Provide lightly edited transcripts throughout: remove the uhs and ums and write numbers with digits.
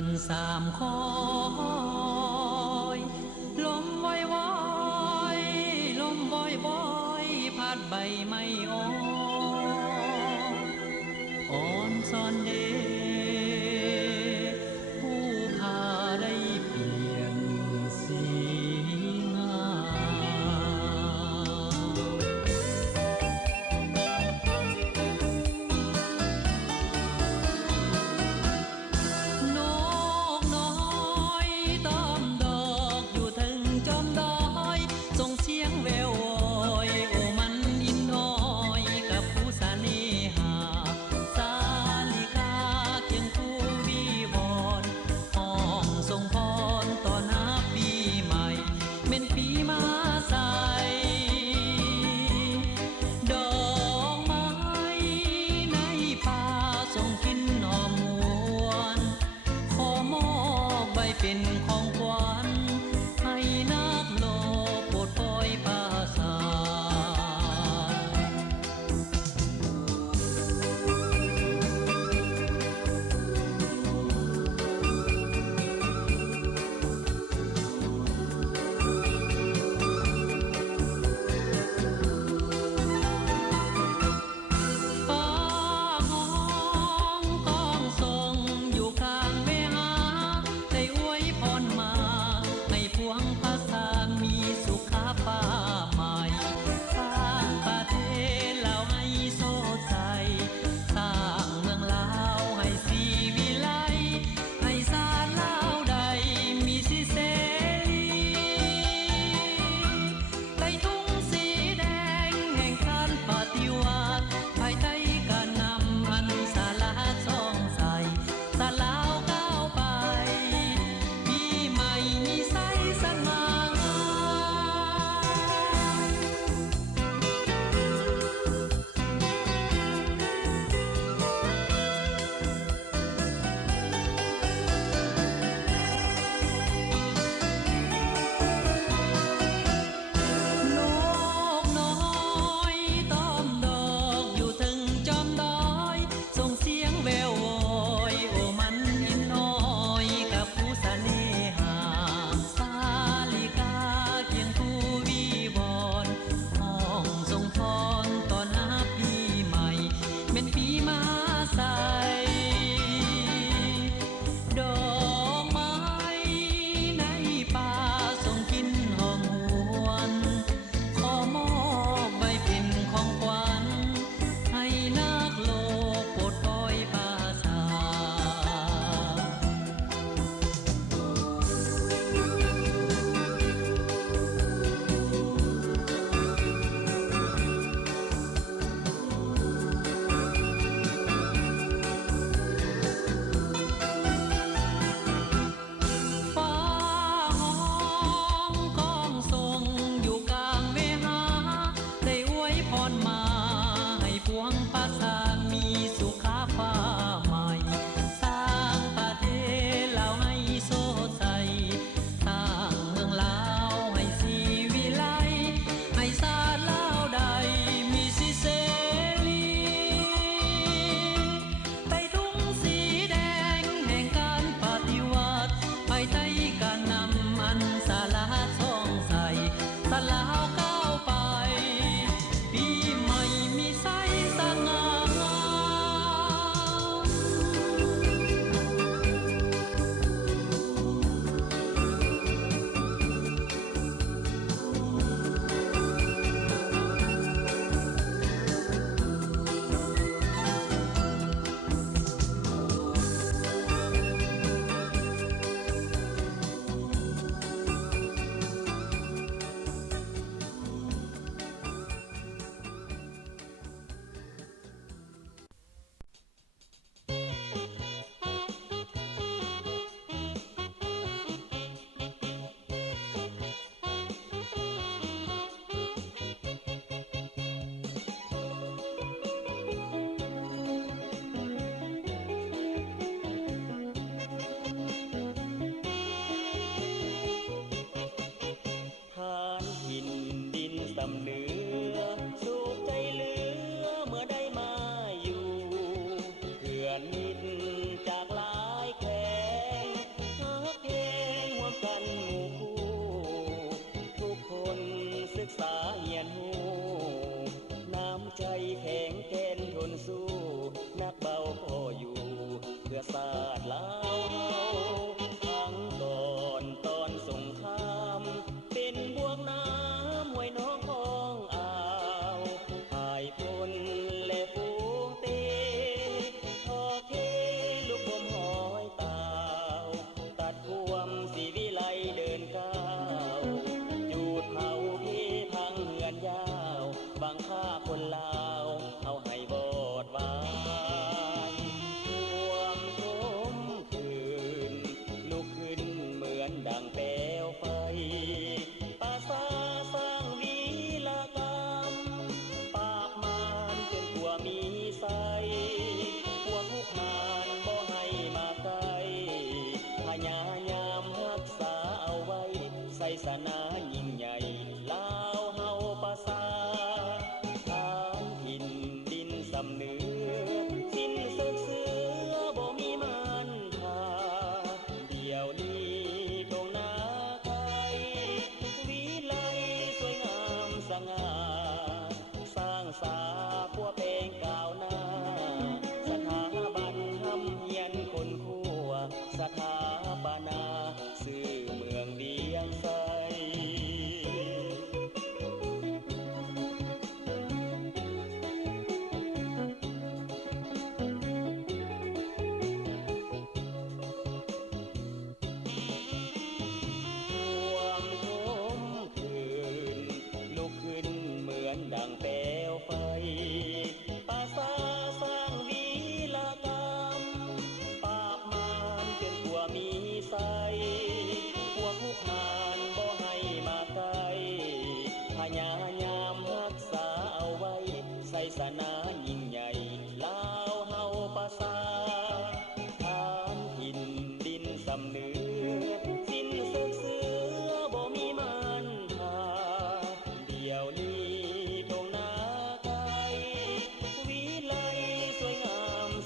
อนสามคอยลมวอยวอยลมวอยวอยพัดใบไม้อ่อนอ่อนซ่อนเดผู้พาได้เปลี่ยนสีงามนกน้อยตอ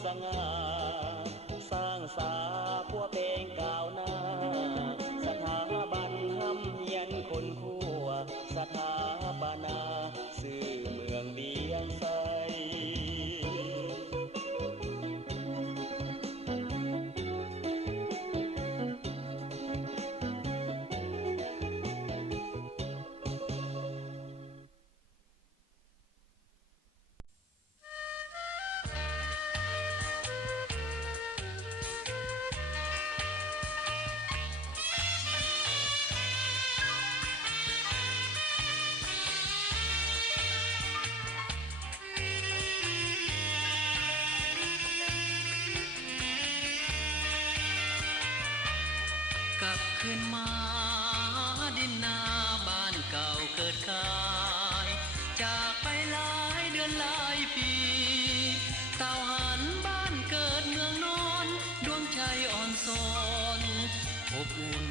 สง่าสร้างสาพัวเพลงก้าวหน้าสถาบันห้ำเฮียนคนคั่วสถาปนาสื่อเมืองเดียงใสกลับคืนมาดินนาบ้านเก่าเกิดกายจากไปหลายเดือนหลายปีเต่าหันบ้านเกิดเมืองนอนดวงใจอ่อนสอนอบอุ่น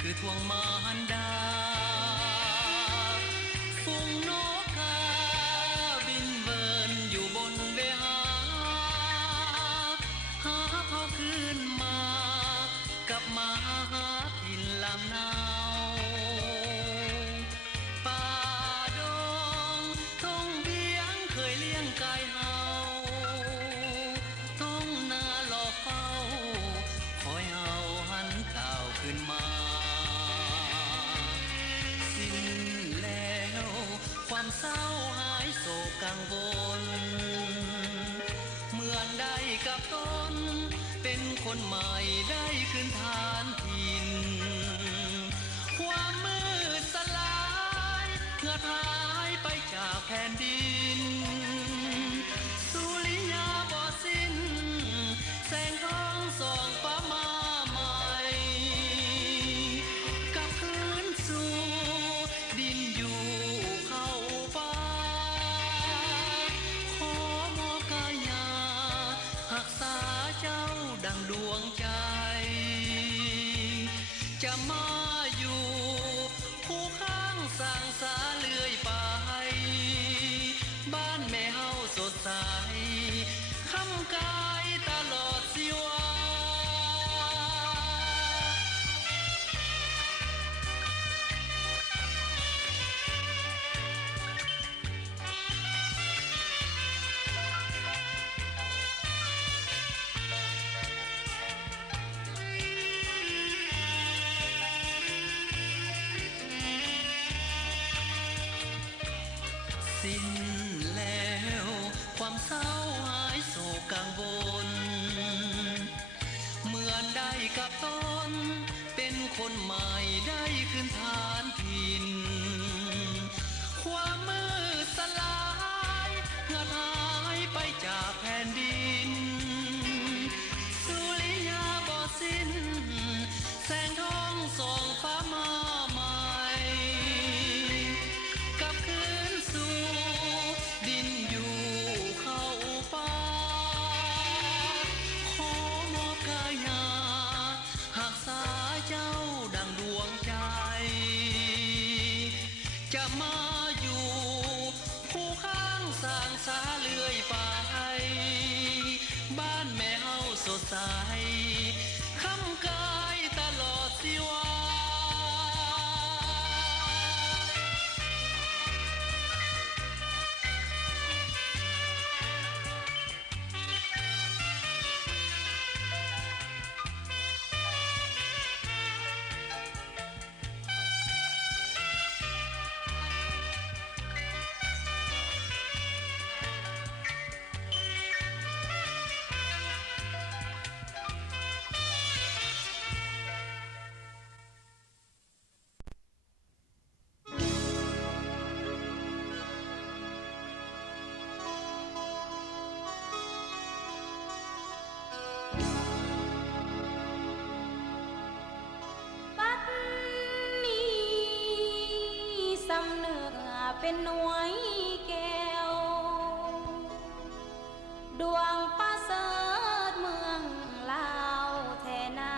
คือทวงมารดาฝูงนกกาบินเวินอยู่บนเวหาหาพอคืนมากลับมาหาถิ่นลำนาวป่าดงทุ่งเบียงเคยเลี้ยงกายเฮาท้องนาหลอกเฝ้าคอยเฮาหันข่าวขึ้นมาสิ้นแล้วความเศร้าหายโศกกังวลเหมือนได้กับตนเป็นคนใหม่ได้คืนฐานถิ่นความมืดสลายเหือดหายไปจากแผ่นดินสุริยาบอดสิ้นแสงทองส่องฟ้ามาใหม่กลับคืนสู่ดินอยู่เข้าฟ้าขอมอบกายาหักษาเจ้าดังดวงใจจะมาอยู่คู่ข้างสร้างสาเลื่อยไปบ้านแม่เฮาสดใสคำกายตลอดสิวาสิ้นแล้วความเศร้าหายโศกกังวลเหมือนได้กับตนเป็นคนใหม่ได้คืนฐานถิ่นความมืดสลายเหือดหายไปจากแผ่นดินสุริยาบอดสิ้นแสงทองส่องฟ้ามาใหม่กลับคืนสู่ดินอยู่เข้าฟ้าขอมอบกายาหักษาเจ้าดังดวงใจจะมาอยู่คู่ข้างสร้างสาเลื่อยไปบ้านแม่เฮาสดใสคำกายตลอดสิวา เป็นหน่วยแก้วดวงประเสริฐเมืองลาวแทนา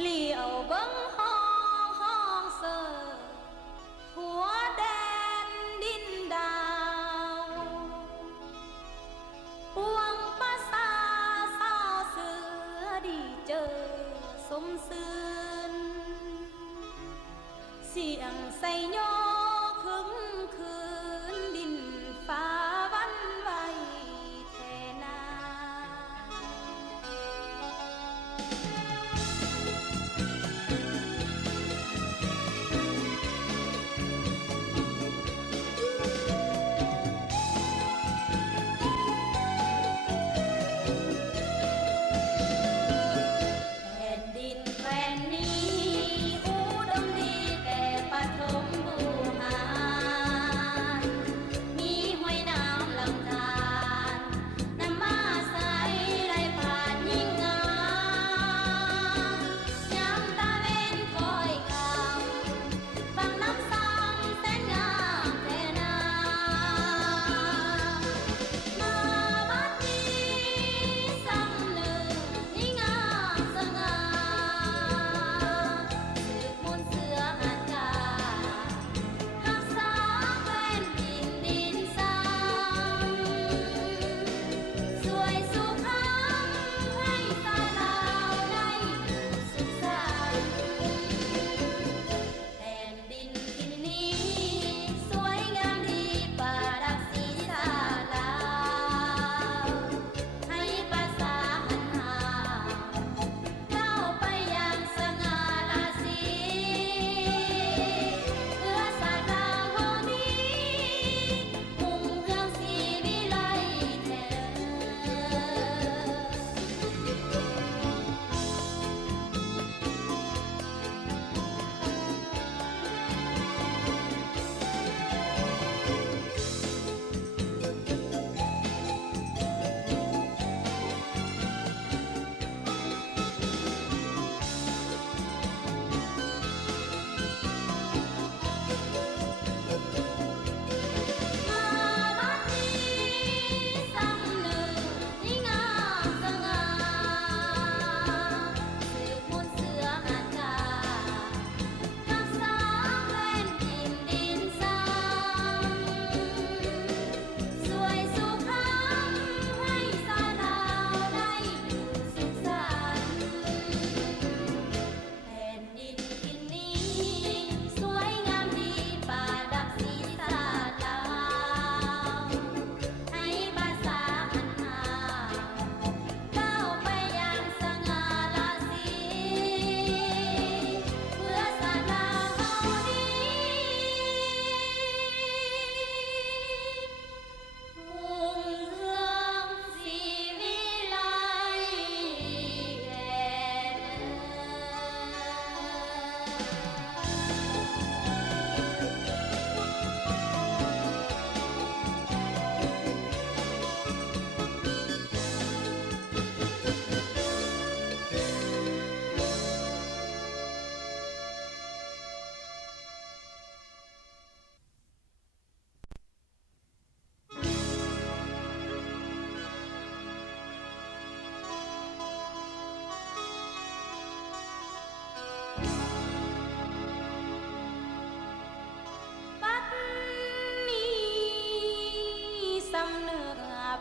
เหลียวเบิ้งห้องเสิร์หัวแดนดินดาว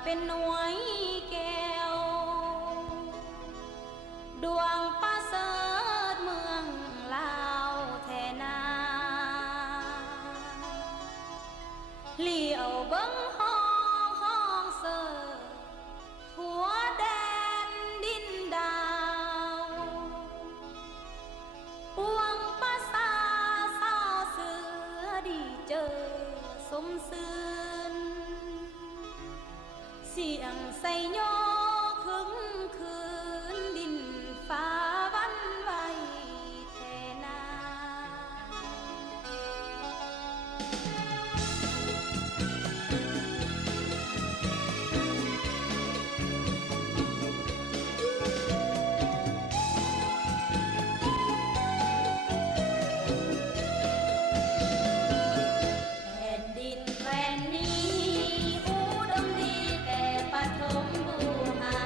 เป็นหน่วยแก้วดวงประเสริฐเมืองลาวแทนาเหลียวเบิ้งห้องห้องเสิร์หัวแดนดินดาวปวงประสาสาวเสือดีเจอสมซื่นเสียงไสโยครึ้มคืนดินฟ้าวันไหวแทนา แผ่นดินแผ่นนี้อุดมดีแต่ปฐมบูหา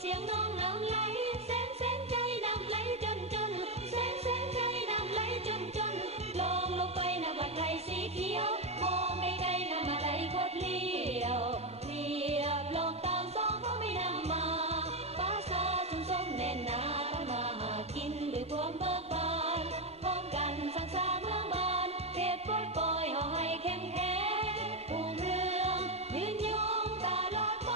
เสียงน้องน้ำไหลแสนแสนใจน้ำไหลจนจนแสนแสนใจน้ำไหลจนจนลองลงไปน้ำบัดไทยสีเขียวมองไกลๆน้ำมาไหลคดเลี้ยวเรียบลองตามสองเขาไม่นำมาฟ้าซาสุนสมแน่นหนาทำมาหากินด้วยความเบิกบานพร้อมกันสร้างสรรค์เมืองบานเก็บปลดปล่อยเอาให้เข้มแข็งผู้เมืองยืนยงตลอดไป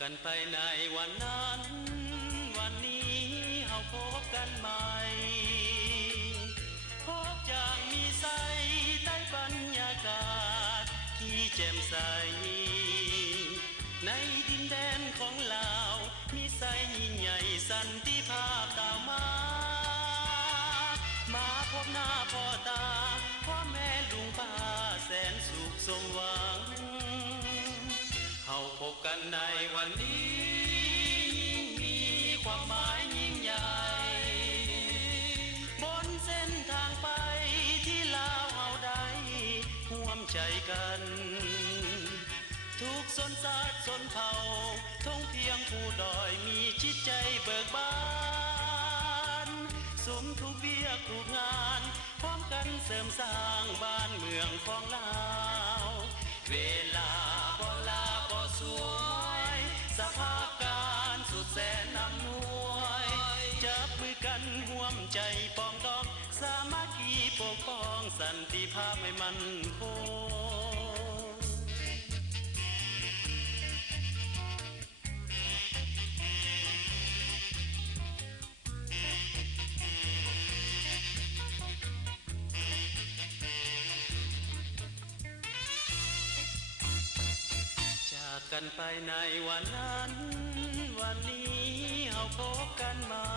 กันไปในวันนั้น วันนี้เฮาพบกันใหม่ พบอย่างมีใสใต้บรรยากาศที่แจ่มใส ในดินแดนของลาวมีใสยิ่งใหญ่สันติภาพตามมาพบหน้าพ่อตาพ่อแม่ลุงป้าแสนสุขสมหวัง เฮาพบกันในวันนี้ยิ่งมีความหมายยิ่งใหญ่ บนเส้นทางไปที่ลาวเฮาได้ร่วมใจกัน ทุกชนชาติชนเผ่าท่องเพียงผู้ดอยมีจิตใจเบิกบานสมทุกเวียกทุกงานพร้อมกันเสริมสร้างบ้านเมืองของลาวเวลาบ่ลาบ่สวยสภาพการสุดแสนอำนวยจับมือกันร่วมใจปองดองสามัคคีปกป้องสันติภาพให้มันคงจากกันไปในวันนั้น วันนี้เฮาพบกันใหม่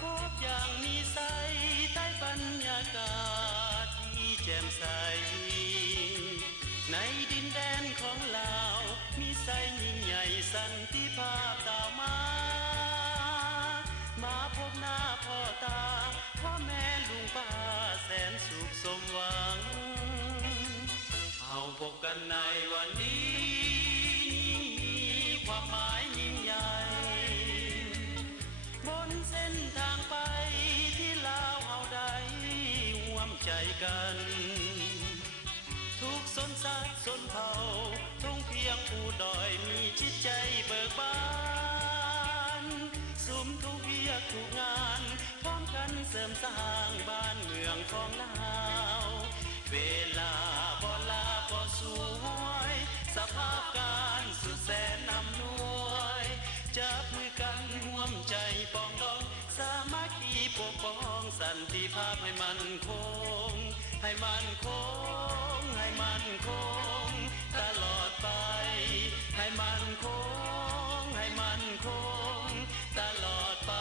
พบอย่างมีใสใต้บรรยากาศที่แจ่มใส ในดินแดนของลาวมีใสยิ่งใหญ่สันติภาพตามมาพบหน้าพ่อตาพ่อแม่ลุงป้าแสนสุขสมหวัง เฮาพบกันในวันนี้มีความหมายยิ่งใหญ่ บนเส้นทางไปที่ลาวเฮาได้ร่วมใจกัน ทุกชนชาติชนเผ่าท่องเพียงผู้ดอยมีจิตใจเบิกบานสุมทุกเวียกทุกงานพร้อมกันเสริมสร้างบ้านเมืองของลาวเวลาบ่ลาบ่สวยสภาพการสุดแสนอำนวยจับมือกันร่วมใจปองดองสามัคคีปกป้องสันติภาพให้มันคงให้มันคงให้มันคงตลอดไปให้มันคงให้มันคงตลอดไป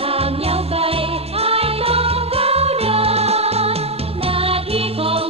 ทางยาวไกลอ้ายต้องก้าวเดินหน้าที่ของ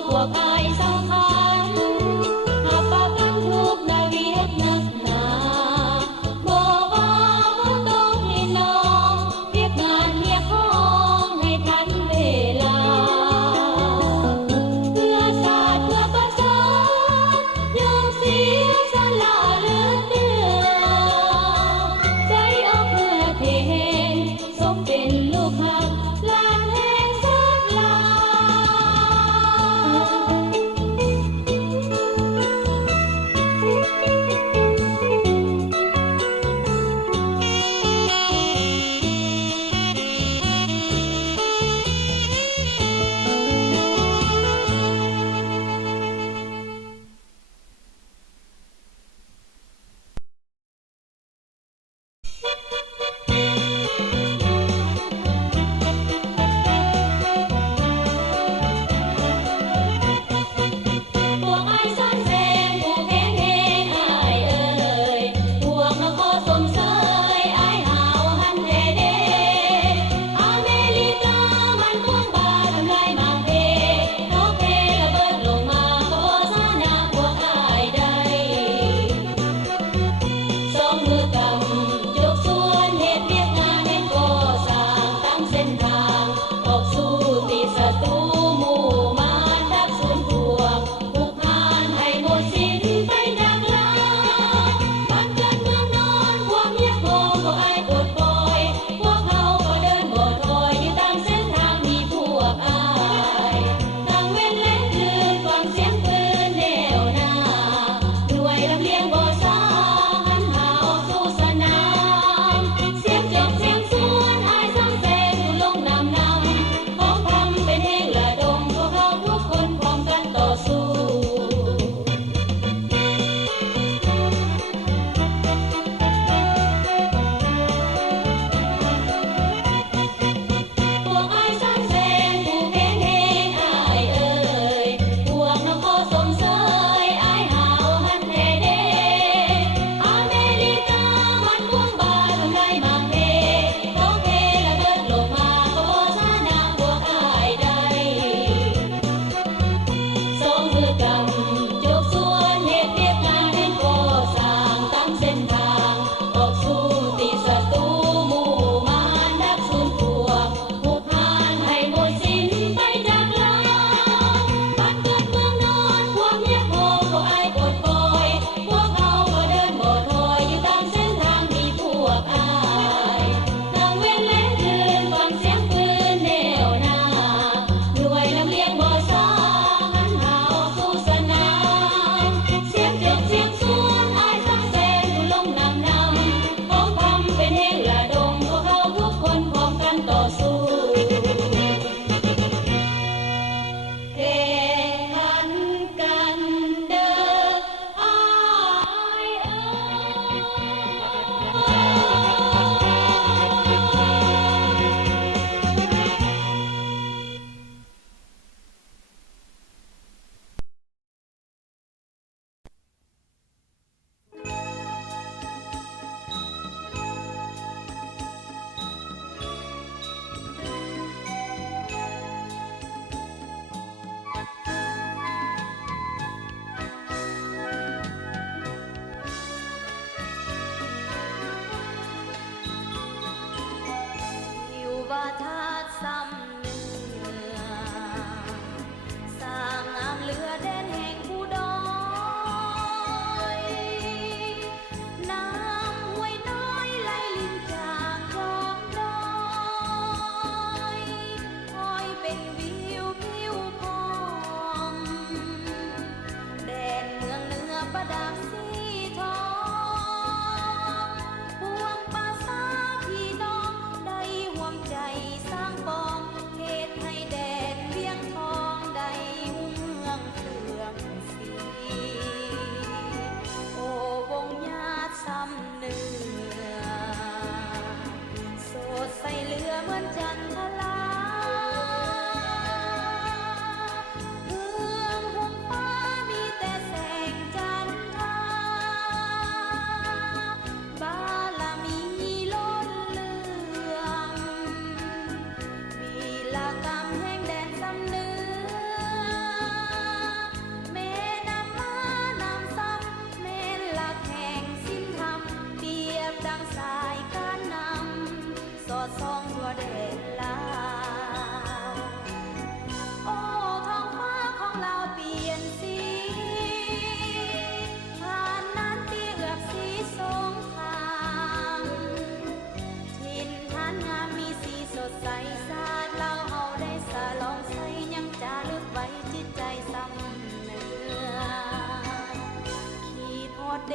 เด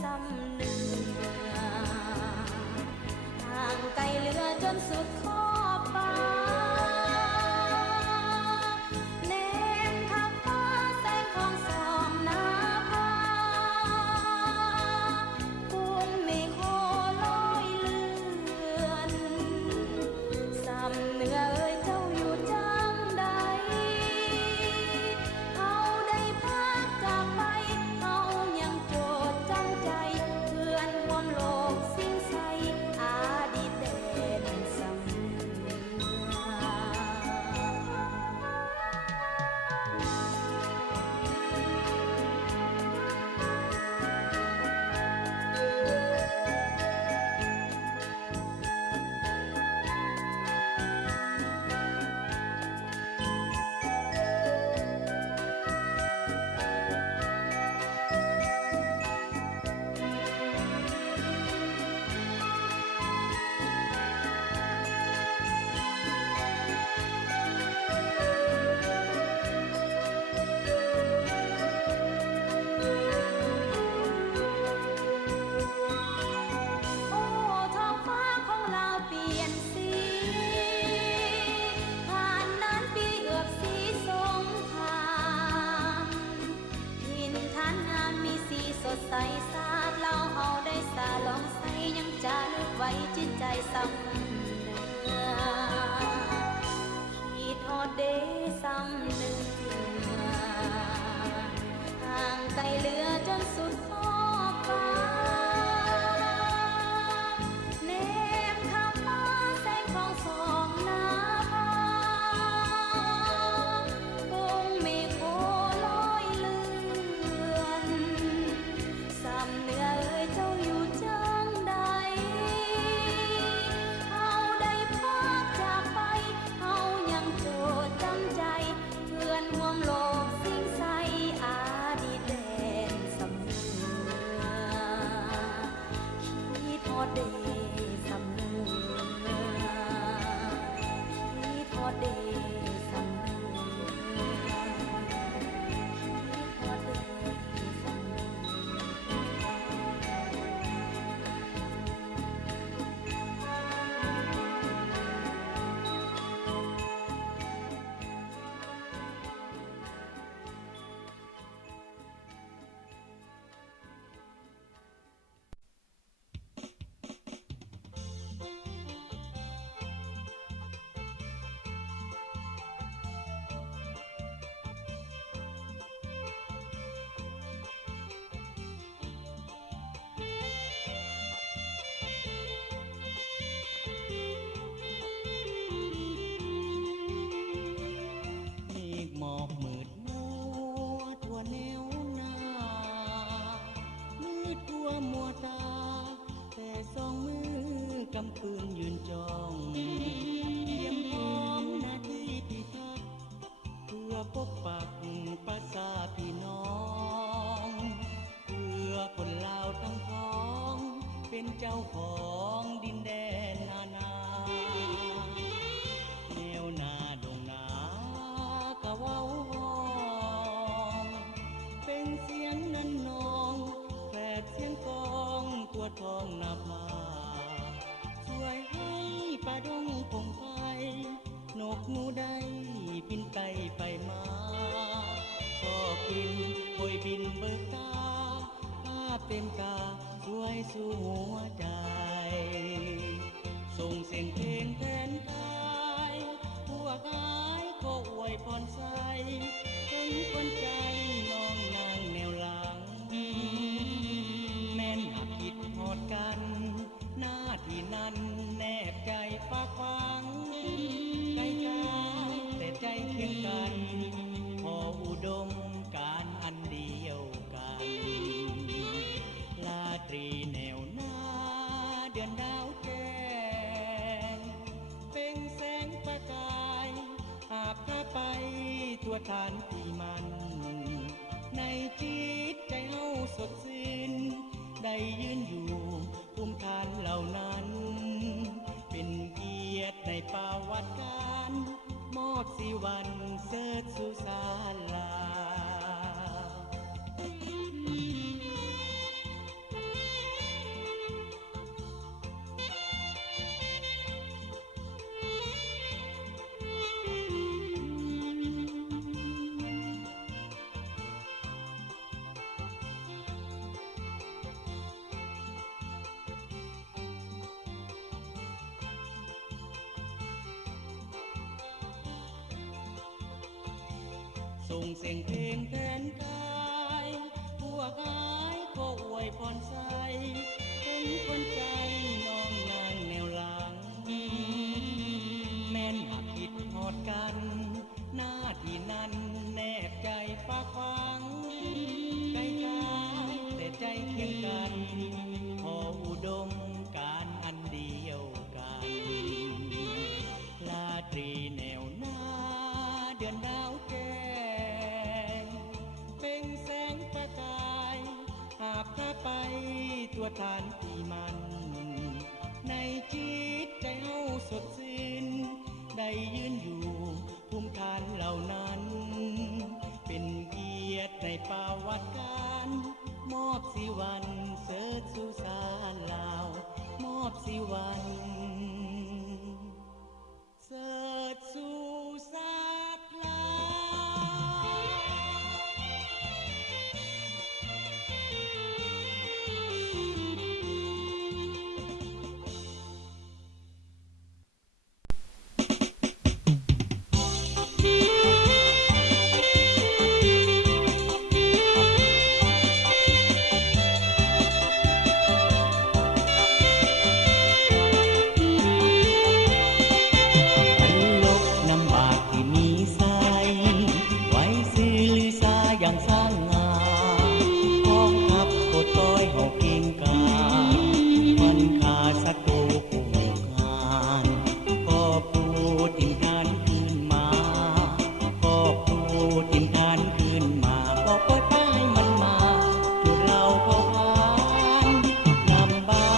ซ้ำเนื้อห่างไกลเหลือจนสุดขอบฟ้าแนมขับฟ้าแสงของสองหน้าผากุ้งไม่โคลอยเลือนซ้ำเนื้อเอ่ยเจ้าอยู่จังใดเขาได้พักจากไปเขายังโจดจำใจเพื่อนร่วมโลกสิ้นใสอาดีเด่นสำเนืโอ้ท้องฟ้าของเราเปลี่ยนสีผ่านนานปีเอือบสีสงครามถิ่นฐานงามมีสีสดใสสาดเล่าเฮาได้สาลองใสยังจารึกไว้จิตใจสำเนือขีดฮอดเดซ้ำเนื้อห่างไกลเหลือจนสุดขอบฟ้าแนมข้ามฟ้าแสงของสองหน้าผากุ้งไม่โคลอยเลือนซ้ำเนื้อเอ่ยเจ้าอยู่จังใดเขาได้พักจากไปเขายังโจดจำใจเพื่อนร่วมโลกสิ้นใสอาดีเด่นสำเนือคิดฮอดเดสำเนือคิดฮอดเดสำเนือคิดฮอดเดสำเนืเมฆหมอกมืดมัวทั่วแนวหน้ามืดทั่วมัวตาแต่สองมือกำปืนยืนจ้องเตรียมพร้อมหน้าที่พิทักษ์เพื่อปกปักประชาพี่น้องเพื่อคนลาวทั้งพ้องเป็นเจ้าของดินแดนนานา แนวนาดงนากะเว้าฮ้องเป็นเสียงนั้นนองแฝดเสียงกองตัวทองนาภาช่วยให้ป่าดงพงไพนกหนูได้บินไต่ไปมาก็กินโอยบินเบิกตาภาพเต็มตาช่วยสู่หัวใจส่งเสียงเพลงแทนกายพวกอายก็อวยพรใสถึงคนใจน้องนางแนวหลังแม่นหากคิดฮอดกันหน้าที่นั้นแนบใจฝากฟังใจกายแต่ใจเคียงกันพออุดมการอันเดียวกันลาตรีแนวหน้าเดือนดาวแจ้งเป็นแสงประกายหากพาไปทั่วทานที่มัน ในจิตใจเฮาสดชื่นได้ยืนอยู่ภูมิฐานเหล่านั้น เป็นเกียรติในประวัติการมอบสิวันเสิร์ชสุสาลา ส่งเสียงเพลงแทนกายพวกอายก็อวยพรใสถึงคนใจน้องนางแนวหลังแม่นหากคิดหอดกันหน้าที่นั้นแนบใจฝากฝังใกล้กายแต่ใจเคียงกันพออุดมการอันเดียวกันลาตรีแนวหน้าเดือนดาวแก้งเปล่งแสงประกายหาบพาไปตัวทานที่มันในจิตใจเฮาสดชื่นได้ยืนอยู่ภูมิฐานเหล่านั้นเป็นเกียรติในประวัติการมอบสิวันเสิร์ชสุสานลาวมอบสิวันเสิร์ชสุสานลาวลบน้ำบากที่มีใสไว้ซื้อลือซาอย่างสร้างงามกองทัพโคตรต้อยเฮาเก่งกามันขาศัตรูผู้งานก็พูดทินทานคืนมาก็พูดทินทานคืนมาก็ปล่อยไปให้มันมาจุดเราเผาผลาญนำบา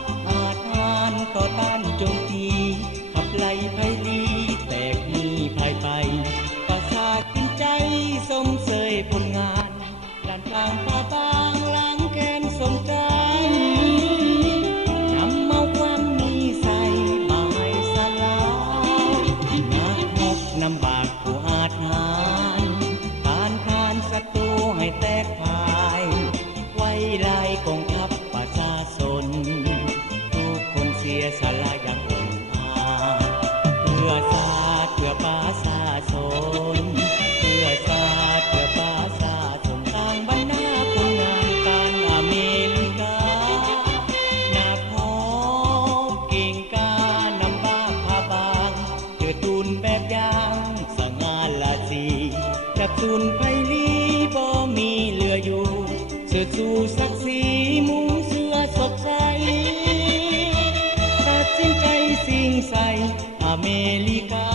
ปอาทานต่อต้านโจมตีขับไล่ไพลีแตกมีภายไปประสาทกินใจสมเสยผลงานด้านทางป่าบางหลังแกนสมใจนำเอาความมีใส่มาให้สลายนักรบนำบากผู้อาจหารต้านทานศัตรูให้แตกพ่ายไว้ไล่กองทัพประชาชนทุกคนเสียสละอย่างองอาจเพื่อชาติเพื่อประชาชนเพื่อชาติเพื่อประชาชนต่างบรรดาคนงานการอเมริกานักรบเก่งกานำบ้าพาบางเกิดทุนแบบอย่างสง่าราศีแบบทุนไพลีบ่มีเหลืออยู่เสื้อสู้ศักดิ์ศรีมุงเสื้อสดใสตัดสินใจสิ่งใส่อเมริกา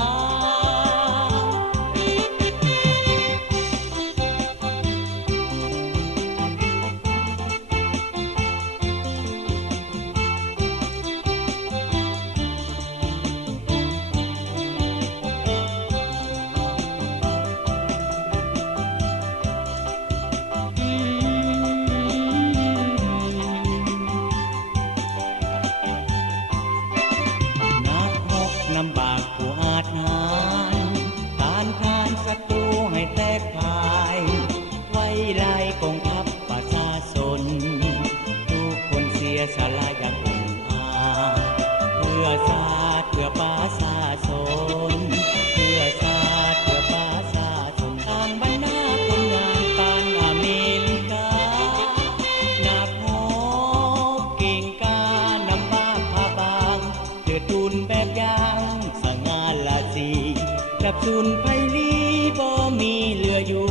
นักรบนำบากผู้อาจหารต้านทานศัตรูให้แตกพ่ายไว้ไล่กองทัพประชาชนทุกคนเสียสละอย่างองอาจเพื่อชาติเพื่อประชาชนเพื่อชาติเพื่อประชาชนต่างบรรดาคนงานต่างอเมริกานักรบเก่งกานำบ้าพาบางเกิดทุนแบบอย่างสง่าราศีแบบทุนไพลีบ่มีเหลืออยู่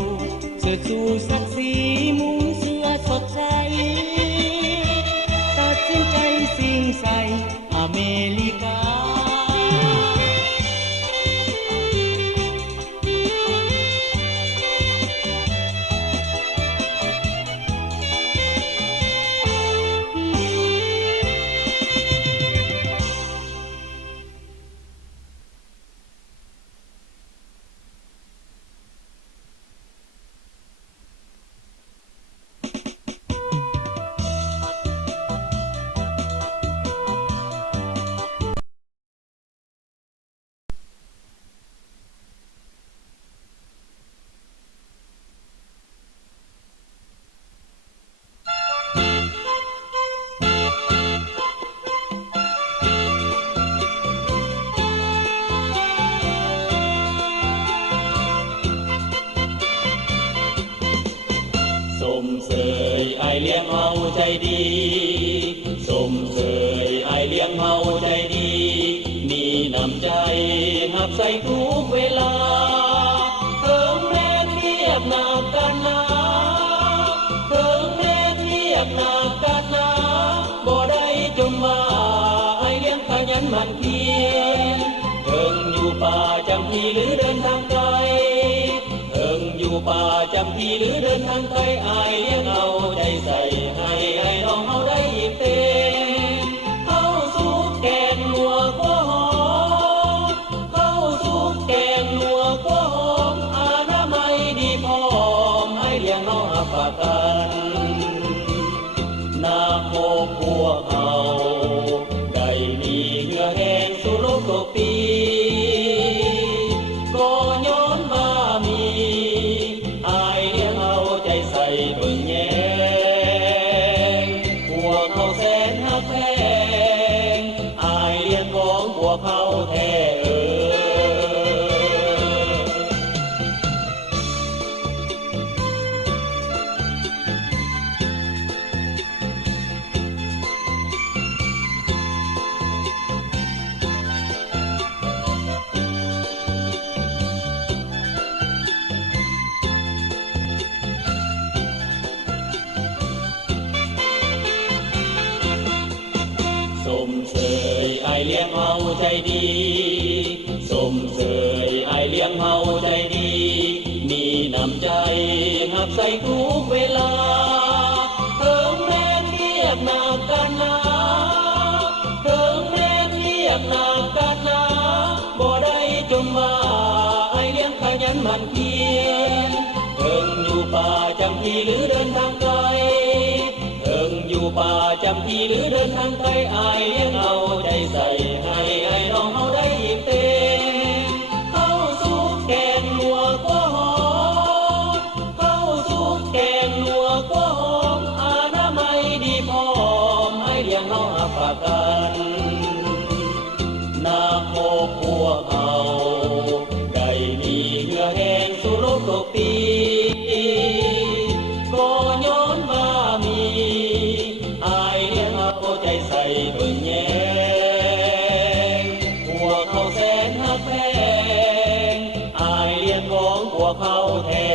เสื้อสู้ศักดิ์ศรีมุงเสื้อสดใสตัดสินใจสิ่งใส่อเมริกา เลี้ยงเฮาใจดีสมเสยไอเลี้ยงเฮาใจดีมีน้ำใจหับใส่ทุกเวลาเพิ่มแรงเทียบหนักกันนะเพิ่มแรงเทียบหนักกันนะบ่ได้จมว่าไอเลี้ยงขยันหมั่นเพียรเพิ่งอยู่ป่าจำที่หรือเดินทางไกลอยู่ป่าจำที่หรือเดินทางไกลอายเลี้ยงเอาใจใส่ให้น้องเฮาได้อิ่มเต็มเข้าสู่แกงนัวกว่าหอมเข้าสู่แกงนัวกว่าหอมอนามัยดีพร้อมให้เลี้ยงน้องหักปากกันนาโคพวกเฮาได้มีเหงื่อแห้งสู่โลกตกปีก็ย้อนมามีอายเลี้ยงเอาใจใส่เบิ่งแยงพวกเขาแสนหักแพงอายเลี้ยงของพวกเขาแท้สมเสยไอเลี้ยงเฮาใจดีสมเสยไอเลี้ยงเฮาใจดีมีน้ำใจหับใส่ทุกเวลาเพิ่มแรงเรียกหนักกันนะเพิ่มแรงเรียกหนักกันนะบ่ได้จมว่าไอเลี้ยงขยันหมั่นเพียรเพิ่งอยู่ป่าจำที่หรือเดินทางไกลอยู่ป่าจำที่หรือเดินทางไกลอายเลี้ยงเอาใจใส่ให้น้องเฮาได้อิ่มเต็มเข้าสู่แกงนัวกว่าหอมเข้าสู่แกงนัวกว่าหอมอนามัยดีพร้อมให้เลี้ยงน้องหักปากกันนาโคพวกเฮาได้มีเหงื่อแห้งสู่โลกตกปีก็ย้อนมามีใจใส่เบิ่งแยงพวกเขาแสนหักแพงอายเลี้ยงของพวกเขาแท้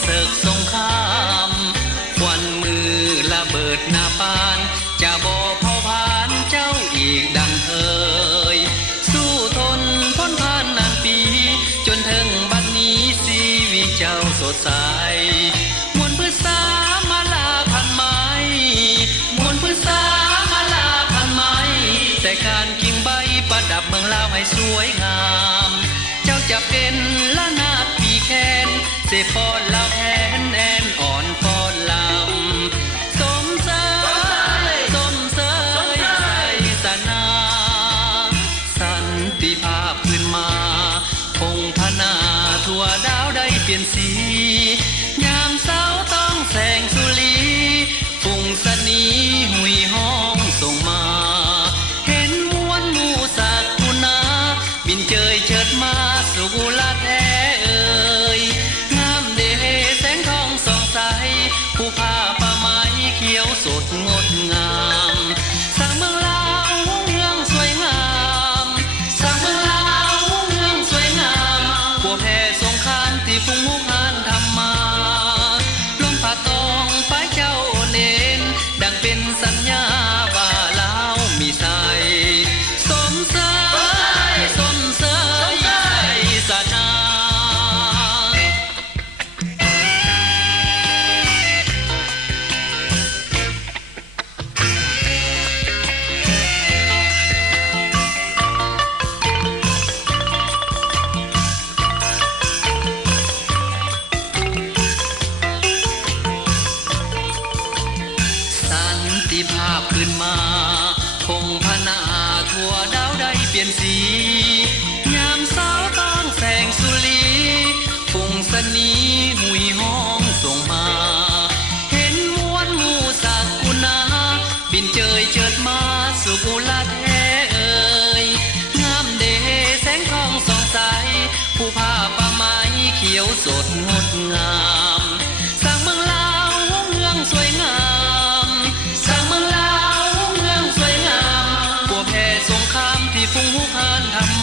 เสกสงครามควันมือระเบิดหน้าปานจะบ่เผาผลาญเจ้าอีกดังเคยสู้ทนพ้นผ่านนานปีจนถึงบัดนี้ชีวิตเจ้าสดใสมวลพฤกษามาลาพันไม้มวลพฤกษามาลาพันไม้แต่การกิ่งใบประดับเมืองลาวให้สวยงามเจ้าจะเป็นละนาดปีแคนเสพป้อนลาวแทนแอนอ่อนป้อนลำสมเสยสมเสยใส่สนาสันติภาพขึ้นมาคงพนาทั่วดาวได้เปลี่ยนสียามเศร้าต้องแสงสุรีฝุ่งสนีหุยห้องส่งมาเห็นมวลหมู่สักกุณาบินเจยเชิดมาสู่กุลาแท้เอ่ยงามเดแสงทองส่องใสผู้ผ้าป่าไม้เขียวสดงดงามสร้างเมืองลาวเมืองสวยงามสร้างเมืองลาวเมืองสวยงามผู้แพ้สงครามที่ฟุ้งมุกหานทำมาลมผ่าตองป้ายเจ้าเน้นดังเป็นสัญญาว่าลาวมีใสสมเสยสมเสยใส่สนา สันติภาพขึ้นมาคงพนาทั่วดาวได้เปลี่ยนสียามเศร้าต้องแสงสุรีฝุ่งสนีหุยห้องส่งมาเห็นมวลหมู่สักกุณาบินเจยเจิดมาสู่กุลาแท้เอ่ยงามเดแสงทองส่องใสผู้ผ้าป่าไม้เขียวสดงดงามสร้างเมืองลาวเมืองสวยงามสร้างเมืองลาวเมืองสวยงามพวกแพ้สงครามที่ฟุ้งหุกหานทำ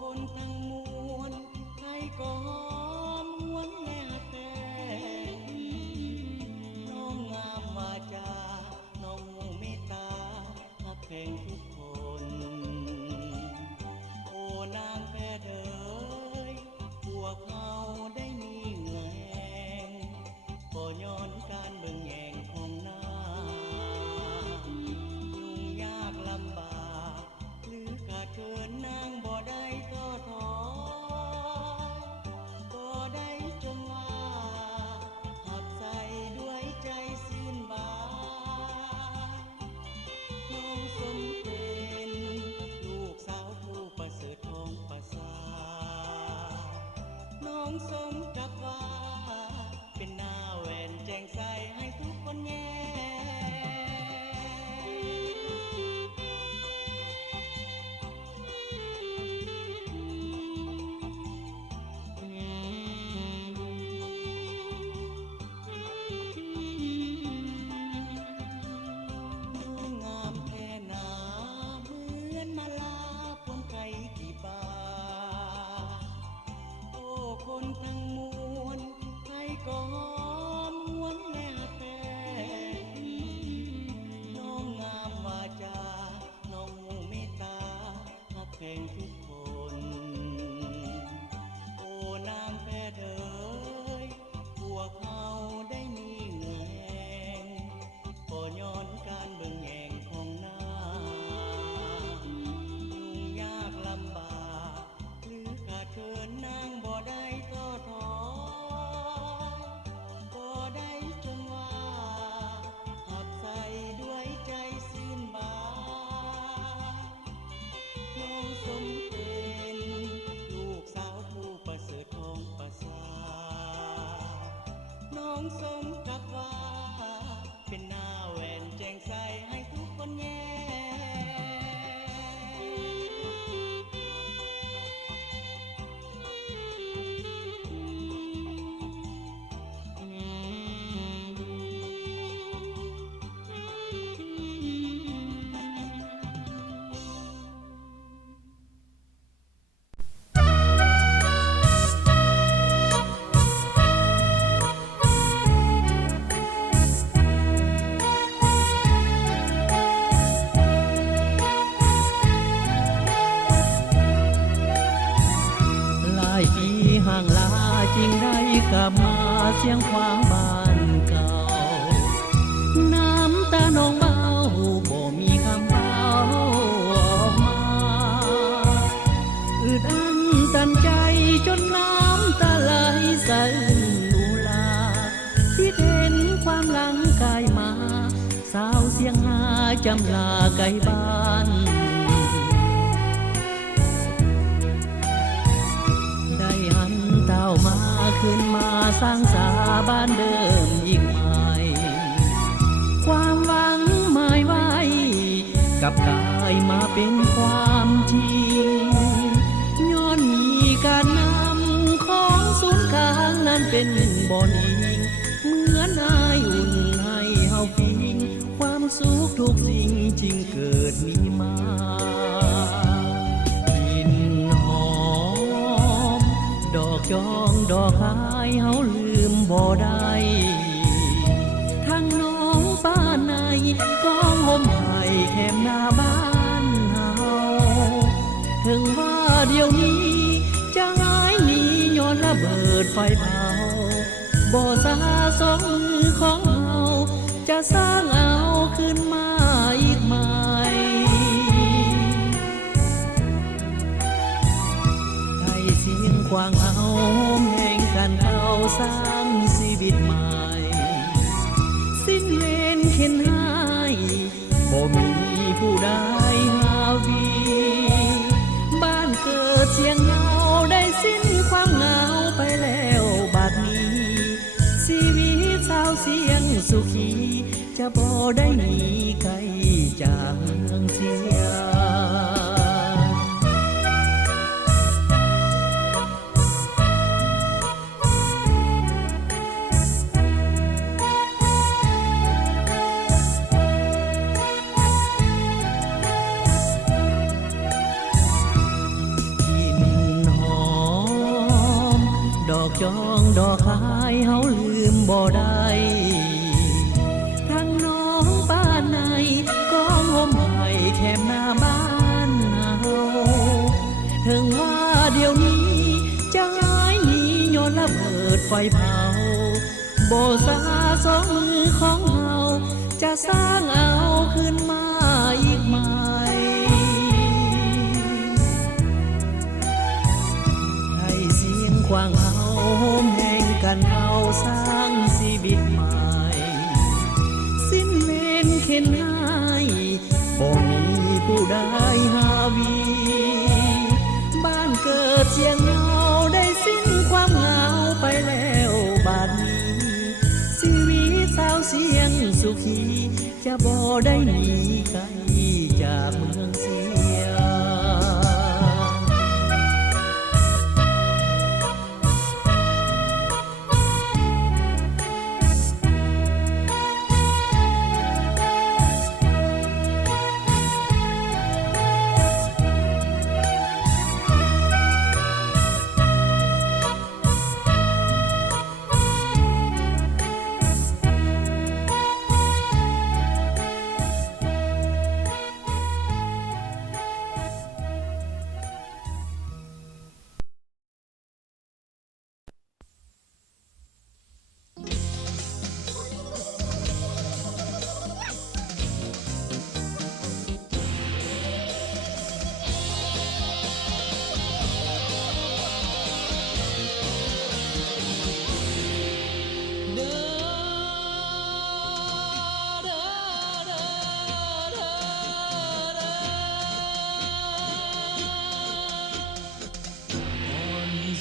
คนทั้งมวลไทยก็หอมหวงแน่แต่น้องงามวาจาน้องมุเมตตาฮักแพงทุกคนโอ้นางแพทย์เอ๋ยพวกเขาได้มีเหงื่อแห้งก็ย้อนการเบิ่งแยงของนางยุ่งยากลำบากหรือขาดเกินนางบ่ได้ท้อถอยบ่ได้จงว่าหักใส่ด้วยใจสิ้นบายน้องสมเป็นลูกสาวผู้ประเสริฐของประสาทน้องสมกับว่าเป็นหน้าแหวนแจงใสให้ทุกคนแย่งามแท่หนาเหมือนมาลาพวงไก่กี่บาทโอ้คนทั้งมวลไทยก็หอมหวงแน่แต่น้องงามวาจาน้องมุเมตตาฮักแพงทุกคนโอ้นางแพทย์เอ๋ยพวกเขาได้มีเหงื่อแห้งก็ย้อนการเบิ่งแยงของนางยุ่งยากลำบากหรือขาดเกินนางบ่ได้ท้อถอยบ่ได้จงว่าหักใส่ด้วยใจสิ้นบายน้องสมเป็นลูกสาวผู้ประเสริฐของประสาทน้องสมกับว่าเป็นหน้าแหวนแจงใสให้ทุกคนแย่หลายปีห่างลาจริงได้กลับมาเสียงควางบ้านเก่าน้ำตาน้องเบาบ่มีคำเบาออกมาอึดอั้นตันใจจนน้ำตาไหลใส่ลูลาที่เห็นความหลังกายมาสาวเสียงหาจำลาไกลบ้านได้หันเต้ามาขึ้นมาสร้างสาบ้านเดิมยิ่งใหม่ความหวังหมายไว้กับกายมาเป็นความจริงย้อนมีการนำของศูนย์กลางนั้นเป็นบ่อนิ่งเหมือนอายอุ่นให้เฮาพิงความสุขทุกสิ่งจริงเกิดมีมากลิ่นหอมดอกจองดอกหายเฮาลืมบ่ได้ทั้งน้องป้าในกองห่มไห้แคมหน้าบ้านเฮาถึงว่าเดี๋ยวนี้จะหายหนีย้อนระเบิดไฟเผาบ่สาสองมือของเฮาจะสร้างเอาขึ้นมาอีกใหม่ได้เสียงควางเอาแห่งกันเอาสร้างชีวิตใหม่สิ้นเวรเข็นหายบ่มีผู้ใดหาวีบ้านเกิดเสียงเหงาได้สิ้นความเหงาไปแล้วบัดนี้ชีวิตสาวเสียงสุขีจะบ่ได้หนีไกลจากเมืองเสีย อกจองดอกคลายเฮาลืมบ่ได้ทั้งน้องป้านในกองห่มไห้แคมหน้าบ้านเฮาถึงว่าเดี๋ยวนี้จะหายหนีย้อนระเบิดไฟเผาโบสาสองมือของเฮาจะสร้างเอาขึ้นมาอีกไหมให้เสียงควางเฮาโฮมแห่งกันเฮาสร้างชีวิตใหม่สิ้นเวรเข็นให้บ่มีผู้ใดหาวีบ้านเกิดเสียงเงาได้สิ้นความเหงาไปแล้วบัดนี้ชีวิตสาวเสียงสุขีจะบ่ได้หนีไกลจากเมืองเสีย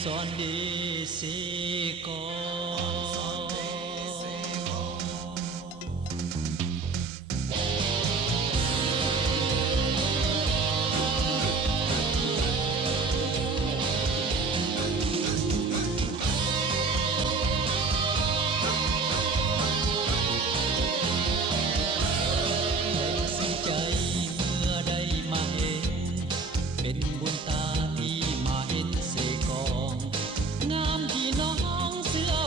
สอนดีสิกอใจเมื่อได้มาเห็นเป็นบุญตาที่มาเห็นเสกองงามที่น้องเสื้อ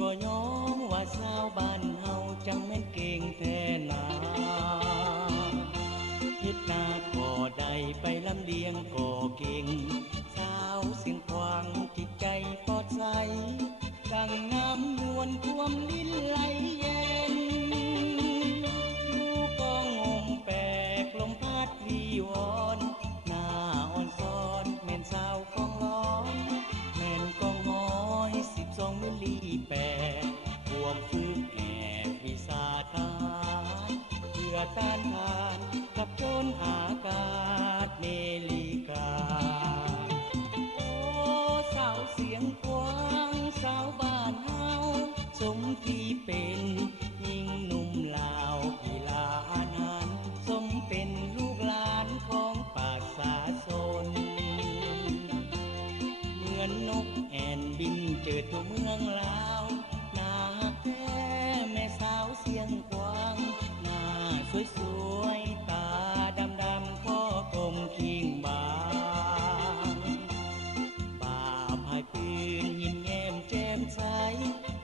ก็ย้องว่าสาวบ้านเฮาจังแม่นเก่งแท้หนาเฮ็ดนาก็ได้ไปลำเลียงก็เก่งสาวเสียงควางจิตใจปลอดใสดังน้ำนวลท่วมลิ้นไหลเย็นอยู่ก็งมแปลกลมพัดวีวอนหน้าอ่อนซ้อนแม่นสาวของร้อนแม่นกองน้อย12มิลลิแปดรวมฝึกแอบวิสาทหารเพื่อต้านทานกับโจรอากาศเมลิกาโอ้สาวเสียงกว้างสาวบ้านเฮาสมที่เป็นยิ่งหนุ่มลาวกีฬาอาหารสมเป็นลูกหลานของปราสาทชนเหมือนนกแอ่นบินเจิดทั่วเมืองลาวหน้าแท้แม่สาวเสียงกว้างหน้าสวยๆตาดำๆข้อกลมคิงบางป่าพายปืนยิ้มแย้มแจ่มใส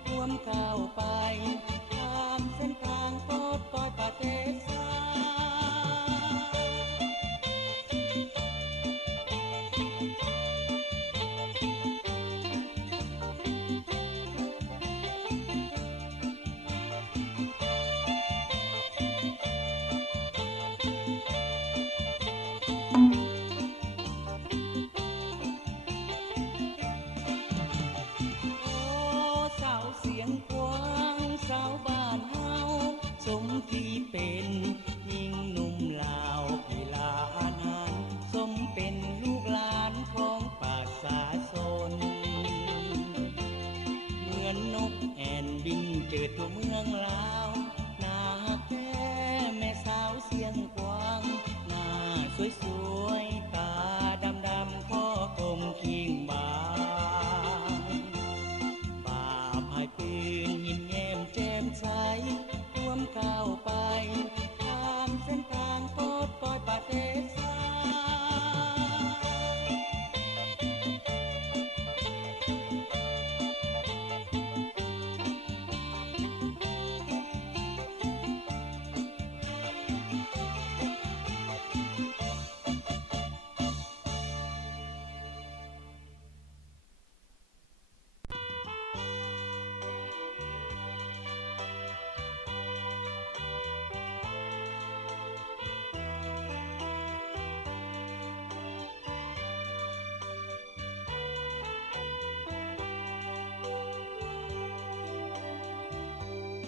ร่วมก้าวไปตามเส้นทางโปรดปล่อยประเทศไทโอ้สาวเสียงกว้างสาวบ้านเฮาสมที่เป็นยิ่งหนุ่มลาวกีฬาอาหารสมเป็นลูกหลานของปราสาทชนเหมือนนกแอ่นบินเจิดทั่วเมืองลาวหน้าแท้แม่สาวเสียงกว้างหน้าสวยๆตาดำๆข้อกลมคิงบางป่าพายปืนยิ้มแย้มแจ่มใสร่วมก้าวไปตามเส้นทางโปรดปล่อยประเทศไทย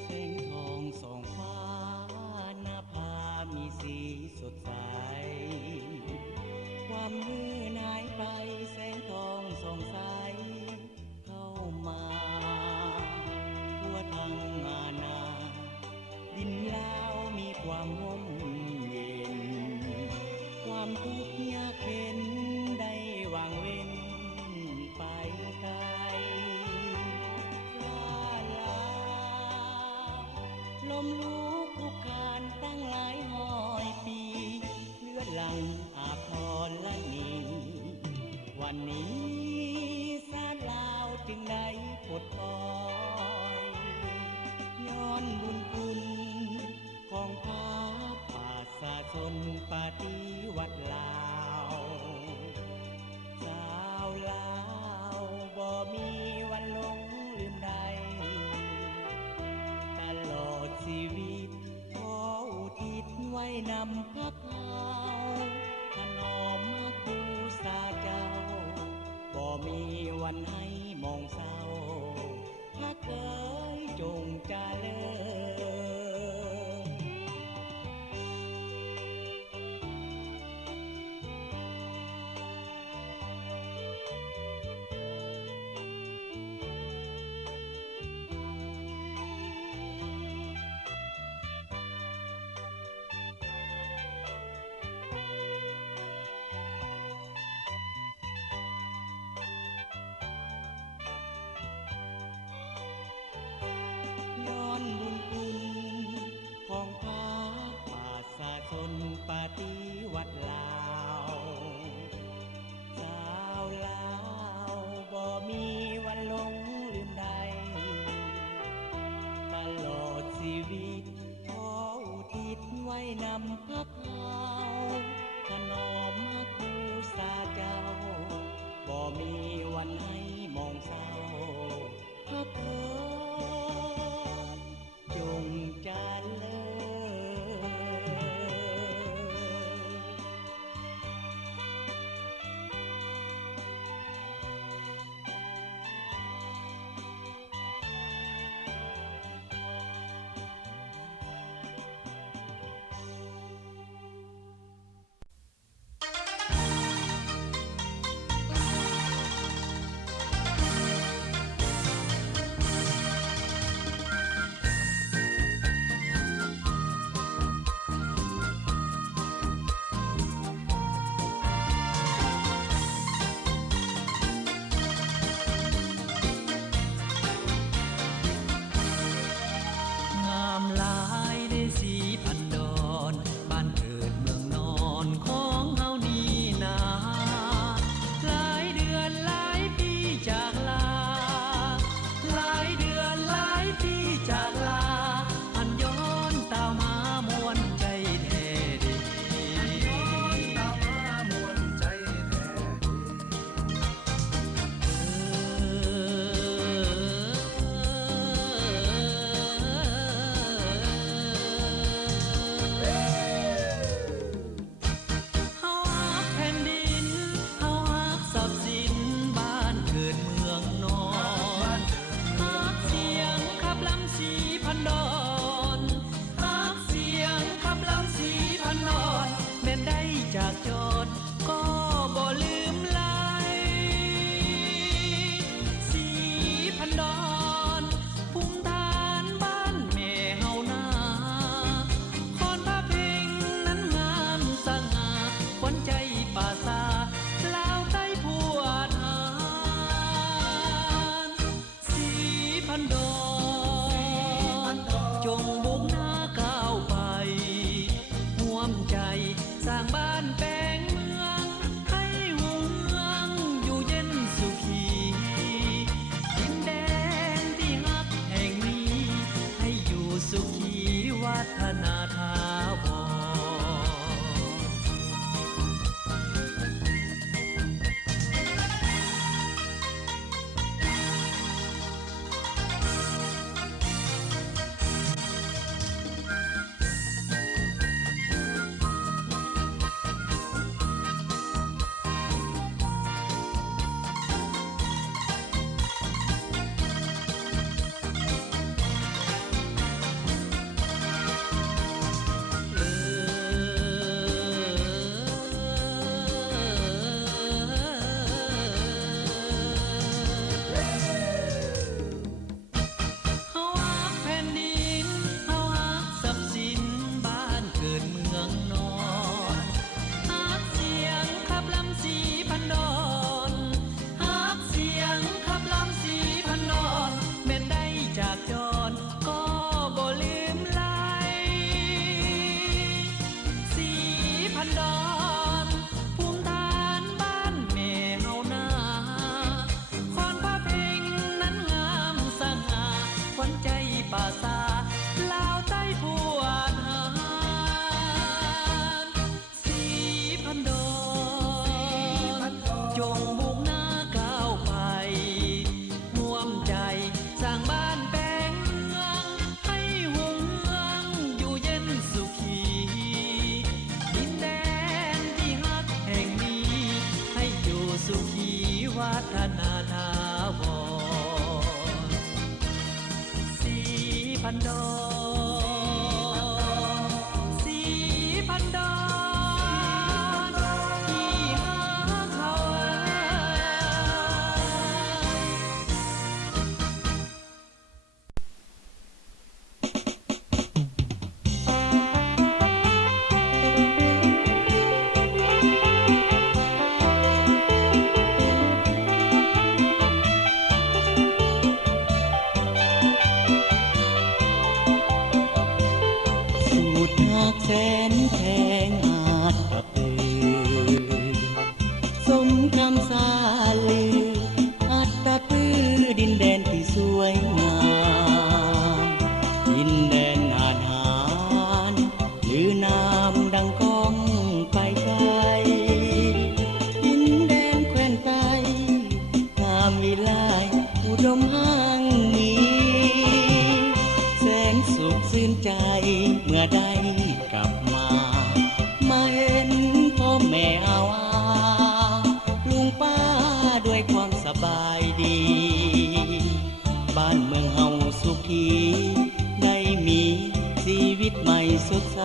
แสงทองส่องฟ้าหน้าผามีสีสดใสความมืดหายไปแสงทองส่องใสเข้ามาทั่วทั้งอาณาดินลาวมีความร่มเย็นความทุกข์ยากเข็นได้วางเว้นไปไกล ลาลาลมลุกคลุกคลานตั้งหลายห้อยปีเลือดหลั่งอาบทรละนีวันนี้สารลาวจึงได้ปลดปล่อยย้อนบุญคุณของพระป่าสาชนปฏิวัติลาวสาวลาวบ่มีวันหลงลืมใด ตลอดชีวิตขออุทิศไว้นำพระเขาถนอมมาคูสาเจ้าบ่มีวันให้มองเศร้าพระเกยจงเจริญ ย้อนบุญคุณ ยำผักขาวขนมมาคูสาเจ้าบ่มีวันให้มองเศร้าพักเถิดจงเจริงามหลายได้สีพันดอนบ้านเกิดเมืองนอนของเฮานี่นาหลายเดือนหลายปีจากลาหลายเดือนหลายปีจากลาอันย้อนตามหามวนใจแท้ดีเฮาฮักแผ่นดินเฮาฮักทรัพย์สินบ้านเกิดเมืองนอนฮักเสียงขับลำสีพันดอนฮักเสียงขับลำสีพันดอนแม่นได้จากจอดก็บ่ลืมไหลสีพันดอนภูมิฐานบ้านแม่เฮานาคอนพระเพ็งนั้นงามสง่าขวัญใจป่าซาลาวใต้พวดหารสีพันดอนจงบุกหน้าก้าวไปร่วมใจสร้างบ้านแปลงเมืองให้หุ่งเมืองอยู่เย็นสุขีดินแดนที่ฮักแห่งนี้ให้อยู่สุขีวัฒนาถาวร พันดอนสีพันดอนที่หาเขา เ มื่อได้กลับมา มาเห็นพ่อแม่อาวาลุงป้าด้วยความสบายดี บ้านเมืองเฮาสุขีได้มีชีวิตใหม่สดใส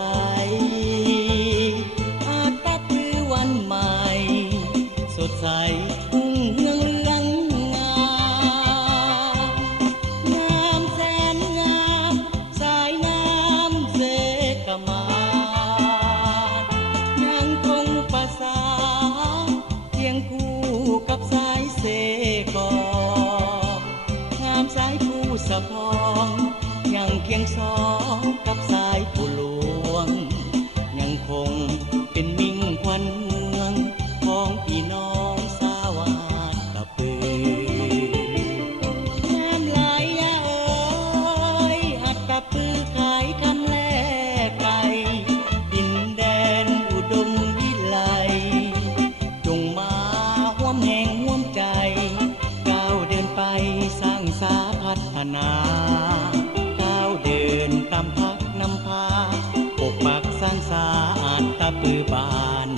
อาจตัดคือวันใหม่ สดใสพุ่งเรืองเรืองงามงามแสนงามสายน้ำเสกมายังคงประสานเคียงคู่กับสายเสกองามสายผู้สะพองยังเคียงสองกับสายผู้หลวง ยังคงเป็นมิ่งขวัญเมืองของพี่น้องสาวาดตะปือน้ำลายยาเอ๋ยหัดตะปือขายคำแลกไปดินแดนอุดมวิไลจงมาห่วมแห่งห่วมใจก้าวเดินไปสร้างสาพัฒนาก้าวเดินตามพักนำพาปกปักสร้างสาอาดตะปือบาน